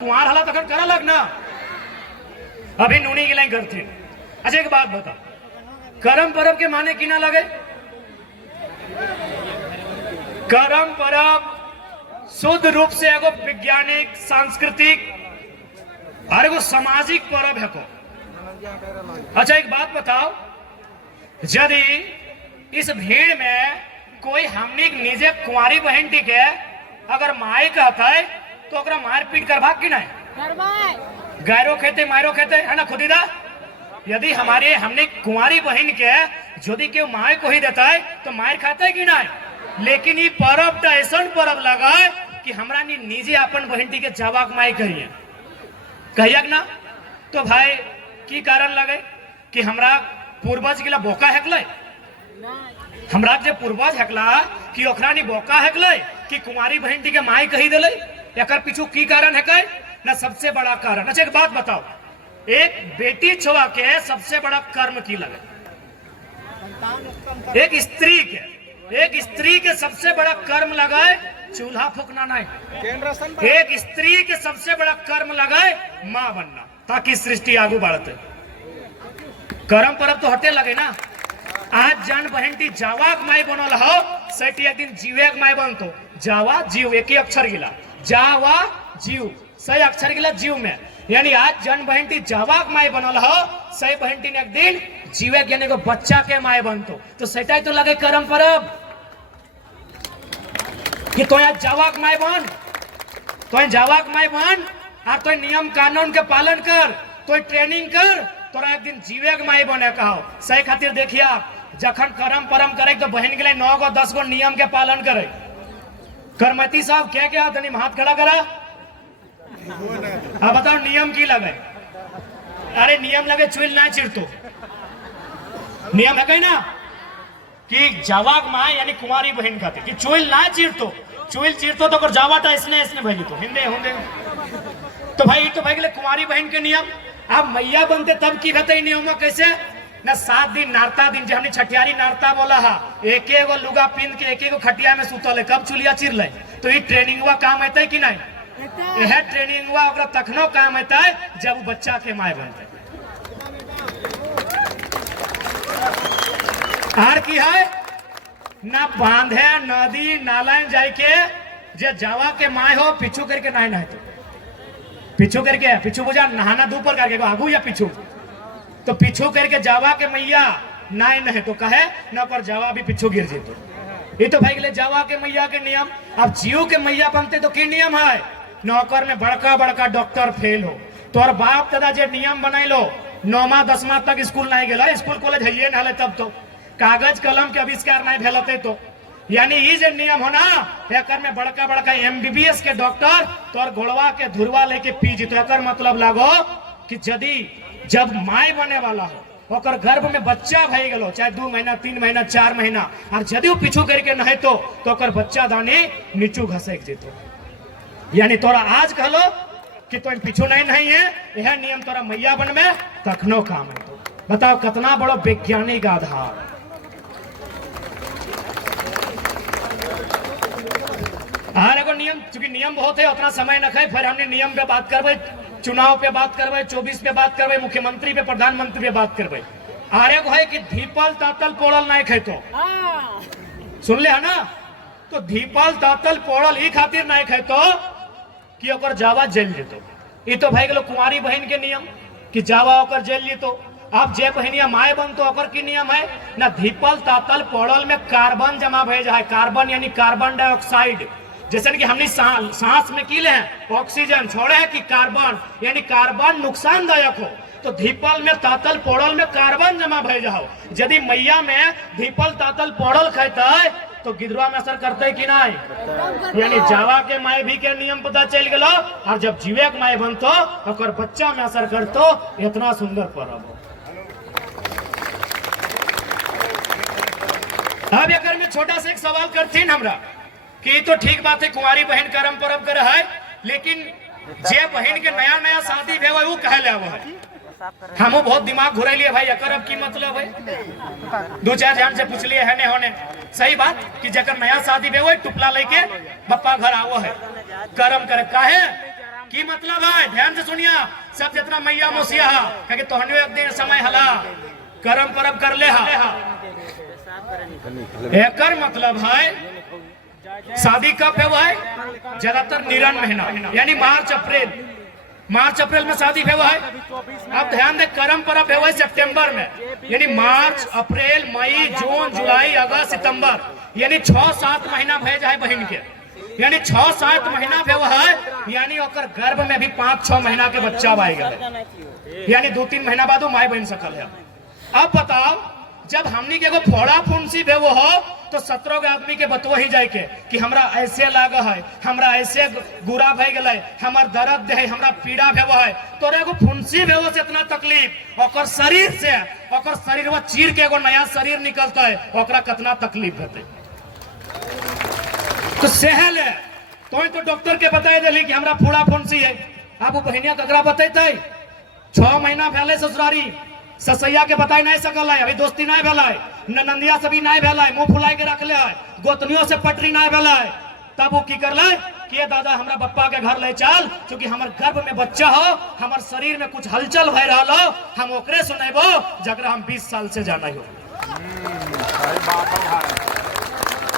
कुंवार हला तक करा लग ना अभी नूनी गिलाई करते। अच्छा एक बात बता, करम परब के माने की ना लगे? करम परब शुद्ध रूप से एगो वैज्ञानिक, सांस्कृतिक और एगो सामाजिक परब है को। अच्छा एक बात बताओ, यदि इस भीड़ में कोई हमनी निजे कुंवारी बहन टिके अगर माई कहता है तो मार पीट कर भाग की नहीं, गैरो खेते मायरो खेते है ना खुदीदा। यदि हमारे हमने कुंवारी बहन के यदि क्यों माय को ही देता है तो मार खाता है कि नहीं। लेकिन ये परब तो ऐसा परब लगा है कि हमरा निजे अपन बहन टी के जवाक माई कहिए ना। तो भाई की कारण लगे कि हमरा पूर्वज गिला बोका हेकले, हमरा जे पूर्वज हेकला कि ओकरा नी बोका हेकले कि कुंवारी बहन टी के माई कही दिले। एकर पीछू की कारण है कहे ना सबसे बड़ा कारण। अच्छा एक बात बताओ, एक बेटी छुआ के सबसे बड़ा कर्म की लगे? एक स्त्री के सबसे बड़ा कर्म लगाए चूल्हा फूकना नहीं। एक स्त्री के सबसे बड़ा कर्म लगाए मां बनना, ताकि सृष्टि आगू बढ़ते। कर्म परब तो हटे लगे ना। आज जान बहन टी जावाक माई बनल हो, सेठी एक दिन जीवे माई बनतो। जावा जीव एक ही अक्षर गिला, जावा जीव सही अक्षर गिला जीव में, यानी आज जन बहन टी जावाक माई बनल हो, सही बहन टी ने एक दिन जीवे यानी को बच्चा के माई बनतो। तो सेटाई तो लगे करम परब कि तो आज जावाक माई बन, तो जावाक माई बन और तो नियम कानून के पालन कर, तो ट्रेनिंग कर, तोरा एक दिन जीवे के माई बने कहो। सही खातिर देखिया जखन करम परम करे तो बहन के लिए 9 गो 10 गो नियम के पालन करे। करमती साहब क्या क्या तनी हाथ खड़ा करा, अब बताओ नियम की लगे? अरे नियम लगे चुल ना चिरतो, नियम है कहीं ना कि जवाक माँ यानी कुंवारी बहन खाते कि चुल ना चिरतो, चुल चिरतो तो जावाटा इसने भेजी तो हिंदे होंगे। तो भाई तो भाई के लिए कुंवारी बहन के नियम। अब मैया बनते तब की कहते नियम कैसे ना 7 दिन नारता दिन, जो हमने छठियारी नारता बोला हा, एक एगो लुगा पिन के एक एगो खटिया में सुतल है, कब चुलिया चिर ले। तो ये ट्रेनिंग हुआ काम है कि नहीं? यह ट्रेनिंग हुआ ओकरा तखनो काम है जब वो बच्चा के माय बनते। आर की है ना बांधे नदी नाला जाए के जे जावा के माय हो पीछू करके नहीं नहे, तो पीछू करके पीछू बुझा नहाना दो प्रकार के आगू या पीछू, तो पीछू करके जावा के मैया नाय नहे तो कहे न पर जावा भी पीछू गिर जेतो। ये तो भाई के लिए जावा के मैया के नियम। अब जीव के मैया बनते तो की नियम है? नौकर में बड़का बड़का डॉक्टर फेल हो तो और बाप दादा जे नियम बनाइलो 9मा 10मा तक स्कूल नहीं गेला, स्कूल कॉलेज है ना तब तो कागज कलम के आविष्कार नहीं भेलते। तो यानी ये जो नियम होना एकर में बड़का बड़का MBBS के डॉक्टर तोर गोड़वा के धुरवा लेके पी जी। तो एकर मतलब लागो कि यदि जब माय बने वाला हो ओकर गर्भ में बच्चा भई गेलो, चाहे 2 महीना 3 महीना 4 महीना, और यदि वो पीछू करके नहे तो ओकर बच्चा दानी नीचू घसक जेतो। यानी तोरा आज कहलो कि तो पीछू नहीं है, यह नियम तोरा मैया बन में तखनो काम है। तो बताओ कितना बड़ो वैज्ञानिक आधार। हर एगो नियम, चूंकि नियम बहुत है उतना समय न खाए, फिर हमने नियम पे बात करबे, चुनाव पे बात करबे, 24 पे बात करबे, मुख्यमंत्री पे प्रधानमंत्री पे बात करबे। आरे को है कि धीपल तातल पोड़ल नहीं खेतो, सुन ले है ना। तो धीपल तातल पोड़ल ही खातिर नहीं खेतो कि ओकर जावा जेल जेतो। ये तो भाई गेलो कुंवारी बहन के नियम कि जावा ओकर जेल जेतो। अब जे बहनिया माय बन तो ओकर की नियम है ना, धीपल तातल पोड़ल में कार्बन जमा भय जाए। कार्बन यानी कार्बन डाइऑक्साइड, जैसे कि हमने सांस में की ले ऑक्सीजन छोड़े है कि कार्बन, यानी कार्बन नुकसानदायक हो तो धीपल में तातल पोड़ल में कार्बन जमा भय जाओ। यदि मैया में धीपल तातल पोड़ल कहता है तो गिदरुआ में असर करते है कि नहीं? यानी जावा के माय भी के नियम पता चल गलो, और जब जीवे के माय बनतो और बच्चा में असर करतो। इतना सुंदर परब हो। अब एक में छोटा सा एक सवाल करतीन हमरा कि तो ठीक बात है कुंवारी बहन करम परब करे है, लेकिन जे बहन के नया नया शादी भे वो कहे ले है। हमो बहुत दिमाग घुरैलिए भाई एकर अब की मतलब है। 2-4 जन से पूछलिए है ने होने सही बात कि जकर नया शादी भे टुपला लेके बप्पा घर आवो है करम करे काहे की मतलब है, ध्यान से सुनिया सब जितना मैया मोसिया क्योंकि तोहने एक दिन समय हला करम परब कर ले एकर मतलब है शादी कब है, वो है ज्यादातर निरन महीना यानी मार्च अप्रैल में शादी है, वो है। अब ध्यान दे करम परब है सितंबर में, यानी मार्च अप्रैल मई जून जुलाई अगस्त सितंबर, यानी 6-7 महीना भय जाए बहन के, यानी 6-7 महीना भय है, यानी ओकर गर्भ में भी 5-6 महीना के बच्चा भाई गए, यानी 2-3 महीना बाद वो माई बन सकल है। अब बताओ जब हमनी के एगो फोड़ा फुंसी भे वो हो तो 17 आदमी के बतवा ही जाए के कि हमरा ऐसे लाग है, हमरा ऐसे गुरा भय गए, हमार दर्द है, हमरा पीड़ा भे वो है, तोरे एगो फुंसी भे वो से इतना तकलीफ, ओकर शरीर से ओकर शरीर वो चीर के एगो नया शरीर निकलता है, ओकरा कितना तकलीफ होते। तो सहल है तो डॉक्टर के बताए दिली कि हमरा फोड़ा फुंसी है। अब वो बहनिया ककरा बतेते 6 महीना भले ससुरारी ससैया के बताई नहीं सकल है, अभी दोस्ती नहीं भेल है, ननंदिया से भी नहीं भेल है, मुंह फुलाई के रख ले है, गोतनियों से पटरी नहीं भेल है। तब वो की कर ले कि दादा हमरा बप्पा के घर ले चल, क्योंकि हमार गर्भ में बच्चा हो, हमार शरीर में कुछ हलचल भय रहा हो, हम ओकरे सुनेबो जकरा हम 20 साल से जाना हो।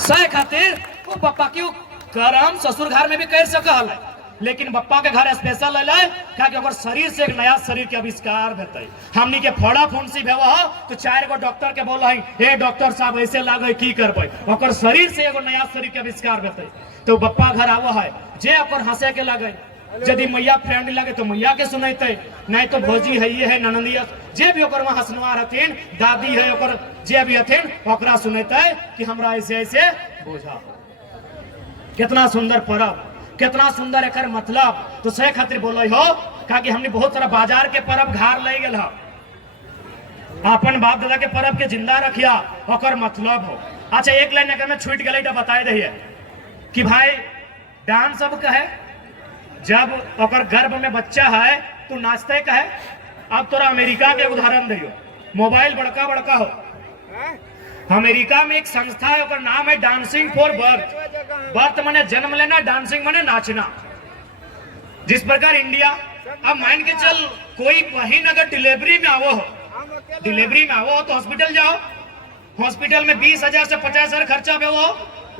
सही खातिर वो बप्पा क्यों करम ससुर घर में भी कर सकल है, लेकिन बप्पा के घर स्पेशल है क्या ओकर शरीर से एक नया शरीर के आविष्कार भेटे। हमनी के फोड़ा फुंसी भेव हो तो 4 गो डॉक्टर के बोल हे डॉक्टर साहब ऐसे लागे की करबे, ओकर शरीर से एगो नया शरीर के आविष्कार भेटे। तो बप्पा घर आवो है जे ओकर हंसे के लगे, यदि मैया फ्रेंड लगे तो मैया के सुनते, नहीं तो भौजी है ये है ननदिया जे भी ओकर वहां हंसनवार हथिन, दादी है ओकर जे भी हथिन ओकरा सुनते कि हमरा ऐसे ऐसे बोझा। कितना सुंदर परब, कितना सुंदर एक मतलब। तो सही खातिर बोल हो कि हमने बहुत सारा बाजार के परब घर ले गए, अपन बाप दादा के परब के जिंदा रखिया ओकर मतलब हो। अच्छा एक लाइन अगर में छूट गई तो बताए दहिए कि भाई डांस सब कहे जब ओकर गर्भ में बच्चा है तो नाचते कहे। अब तोरा अमेरिका के उदाहरण दियो, मोबाइल बड़का बड़का हो, अमेरिका में एक संस्था है ओकर नाम है डांसिंग फॉर बर्थ। बर्थ माने जन्म लेना, डांसिंग माने नाचना। जिस प्रकार इंडिया, अब मान के चल कोई बहन अगर डिलीवरी में आवो हो तो हॉस्पिटल जाओ, हॉस्पिटल में 20,000 से 50,000 खर्चा हो,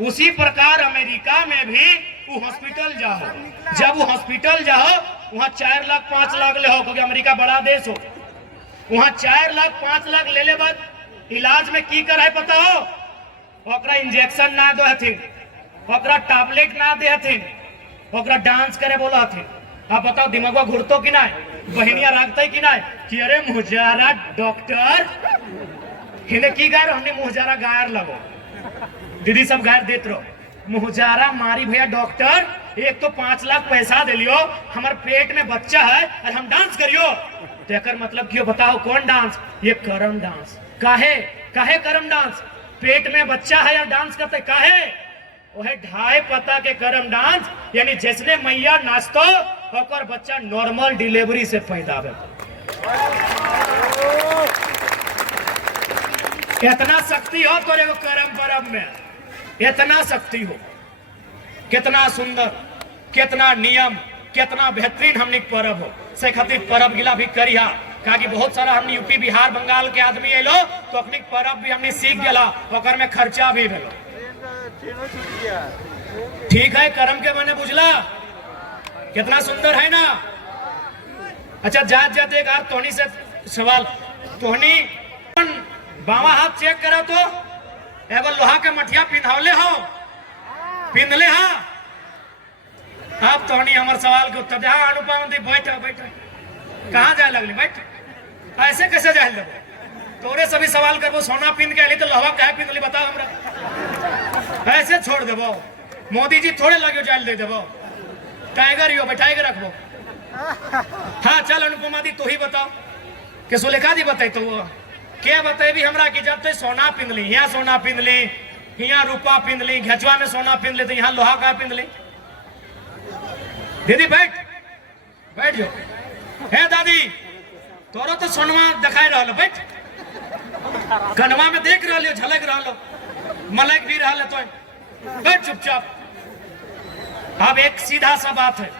उसी प्रकार अमेरिका में भी वो हॉस्पिटल जाओ। जब वो हॉस्पिटल जाओ वहां 4 लाख 5 लाख ले हो, क्योंकि अमेरिका बड़ा देश हो, वहां 4 लाख 5 लाख ले बाद इलाज में की कर है पता हो, ओकरा इंजेक्शन ना दो हथिन, ओकरा टैबलेट ना दे हथिन, ओकरा डांस करे बोला हथिन। अब बताओ दिमागवा घुरतो कि नहीं, बहनिया रागते कि नहीं कि अरे मुहजारा डॉक्टर हिने की गायर, हमने मुहजारा गायर लगो, दीदी सब गायर देत रहो, मुहजारा मारी भैया डॉक्टर, एक तो 5 लाख पैसा दे लियो, हमारे पेट में बच्चा है और हम डांस करियो। तो एकर मतलब क्यों बताओ, कौन डांस, ये करम डांस। काहे काहे करम डांस, पेट में बच्चा है या डांस करते काहे, वह 2.5 पता के करम डांस, यानी जैसे मैया नाचतो ओकर बच्चा नॉर्मल डिलीवरी से पैदा हो। इतना शक्ति हो तोरे को करम परब में, इतना शक्ति हो, कितना सुंदर, कितना नियम, कितना बेहतरीन हमने परब हो। से खातिर परब गिला भी करिया, कि बहुत सारा हमने यूपी बिहार बंगाल के आदमी एलो तो अपनी परब भी हमने सीख गया, ओकर में खर्चा भी भेलो। ठीक है, करम के माने बुझला, कितना सुंदर है ना। अच्छा जात जात एक आर तोहनी से सवाल, तोहनी बावा हाथ चेक करो तो एगो लोहा के मठिया पिंधावले हो, पिंधले हा। अब तोहनी हमारे सवाल के उत्तर दे। हाँ अनुपम दी बैठ बैठ, कहाँ जाए लगली, बैठ, ऐसे कैसे जाए लगो, तोरे सभी सवाल करबो, सोना पिंध के अली तो लोहा कहे पिंधली बताओ हमरा, ऐसे छोड़ देबो, मोदी जी थोड़े लगे जाए दे देबो, टाइगर यो बैठाए के रखबो। हाँ चल अनुपमा दी तू ही बताओ कि सुलेखा दी बताई तो क्या बताए भी हमरा कि जब तो सोना पिंधली, यहाँ सोना पिंधली, यहाँ रूपा पिंधली, घेचवा में सोना पिंध ले, यहाँ लोहा का पिंधली। दीदी बैठ बैठ जो है, दादी तोरो तो सोनवा दिखाई रहा, बैठ, कनवा में देख रहा, झलक रहा, मलक भी रहा, तो बैठ चुपचाप। अब एक सीधा सा बात है,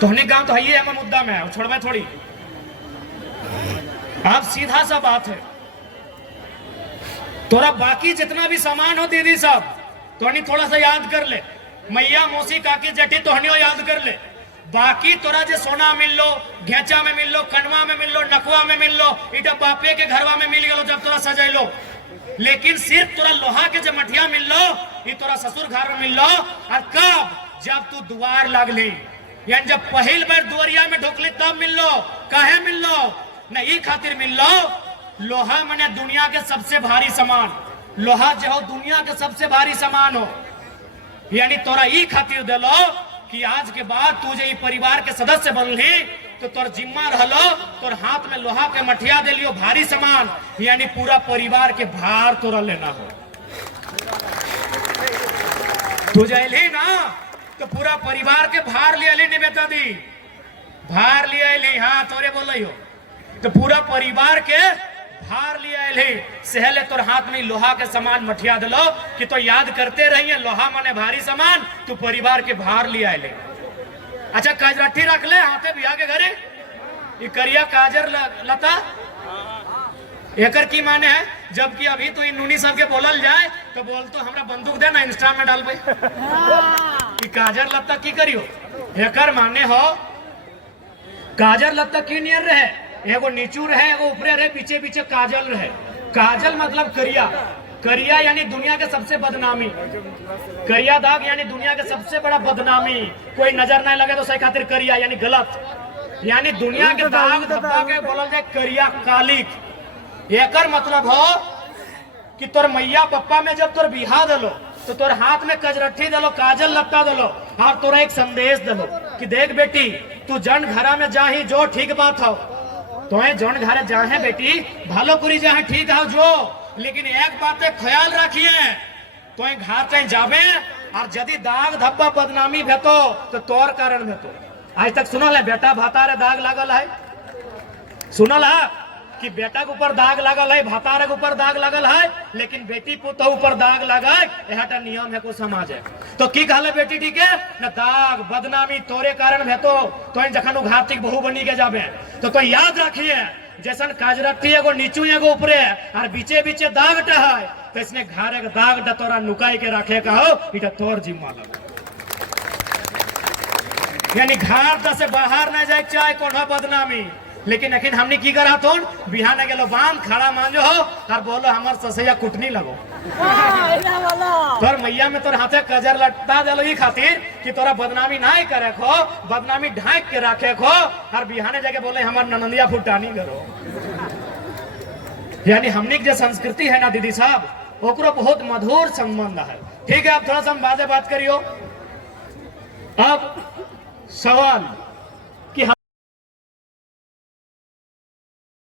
तोहने गांव तो है ये मुद्दा में है, छोड़ में थोड़ी। आप सीधा सा बात है, तोरा बाकी जितना भी सामान हो दीदी साहब तोहनी थोड़ा सा याद कर ले, मैया मौसी काकी जटी तोहनियो याद कर ले। बाकी तोरा जे सोना मिल लो, घेचा में मिल लो, कनवा में मिल लो, नकवा में मिल लो, इटा बापे के घरवा में मिल गलो जब तोरा सजाई लो। लेकिन सिर्फ तोरा लोहा के जब मठिया मिल लो, ये तोरा ससुर घर में मिल लो। और कब? जब तू दुआर लागली, यानी जब पहल बार दुआरिया में ढोकली तब मिल लो। काहे मिल लो? न ई खातिर मिल लो, लोहा मने दुनिया के सबसे भारी सामान, लोहा जो हो दुनिया के सबसे भारी सामान हो। यानी तोरा ई खातिर दिलो कि आज के बाद तू जे परिवार के सदस्य बनली तो तोर जिम्मा रहलो, तोर हाथ में लोहा के मठिया दे लियो भारी सामान, यानी पूरा परिवार के भार तोरा लेना हो। तू जैली ना तो पूरा परिवार के भार ले ली, निवेता दी भार ले ली। हाँ तोरे बोल हो तो पूरा परिवार के भार लिया ले सहले तोर हाथ में लोहा के सामान मठिया दिलो कि तो याद करते रहिए लोहा माने भारी सामान, तू परिवार के भार लिया ले। अच्छा काजरट्ठी रख ले हाथे बिया के घरे, ये करिया काजर लता एकर की माने है? जबकि अभी तो इन नूनी सब के बोलल जाए तो बोल तो हमरा बंदूक दे ना इंस्टा में डाल भाई। ये काजर लता की करियो? एकर माने हो काजर लता की नियर रहे, एगो नीचू रहे एगो ऊपरे रहे, पीछे पीछे काजल रहे। काजल मतलब करिया, करिया यानी दुनिया के सबसे बदनामी, करिया दाग यानी दुनिया के सबसे बड़ा बदनामी। कोई नजर नहीं लगे तो सही खातिर करिया यानी गलत, यानी दुनिया के दाग धब्बा के बोलल जाए करिया कालिक। एकर मतलब हो कि तोर मैया पप्पा में जब तोर बिहा दिलो तो तोर हाथ में कजरट्ठी दिलो, काजल लत्ता दिलो और तोरा एक संदेश दिलो कि देख बेटी तू जन घरा में जाही जो ठीक बात हो, तो जौन घरे जाहे बेटी भालो कुरी जाहे ठीक है जो, लेकिन एक बात ख्याल रखिए तो घर कहीं जावे और यदि दाग धब्बा बदनामी भेतो तो तोर कारण भेतो। आज तक सुनल है बेटा भातारे दाग लागल है, सुनल है कि बेटा के ऊपर दाग लागल है, भातारे के ऊपर दाग लागल है, लेकिन बेटी पुत ऊपर दाग लगा यह नियम है को समाज है। तो की कहले बेटी ठीक है न दाग बदनामी तोरे कारण भेतो, तो जखन घातिक बहू बनी के जाबे तो याद रखिए जैसन काजरट्ठी एगो नीचू एगो ऊपरे और बीचे बीचे दाग है तो इसने घारे के दाग तोरा नुकाई के रखे का हो, इटा तोर जिम्मा लगा। यानी घर से बाहर न जाए चाहे कोनो बदनामी, लेकिन अखिन हमने की करा तो बिहान गेलो बांध खड़ा मांजो हो और बोलो हमार ससैया कुटनी लगो तोर मैया में तोर हाथे कजर लटता दिलो ई खातिर कि तोरा बदनामी ना करे खो, बदनामी ढांक के रखे खो और बिहाने जाके बोले हमार ननंदिया फुटानी करो। यानी हमने जो संस्कृति है ना दीदी साहब ओकरो बहुत मधुर संबंध है। ठीक है अब थोड़ा सा हम बात करियो। अब सवाल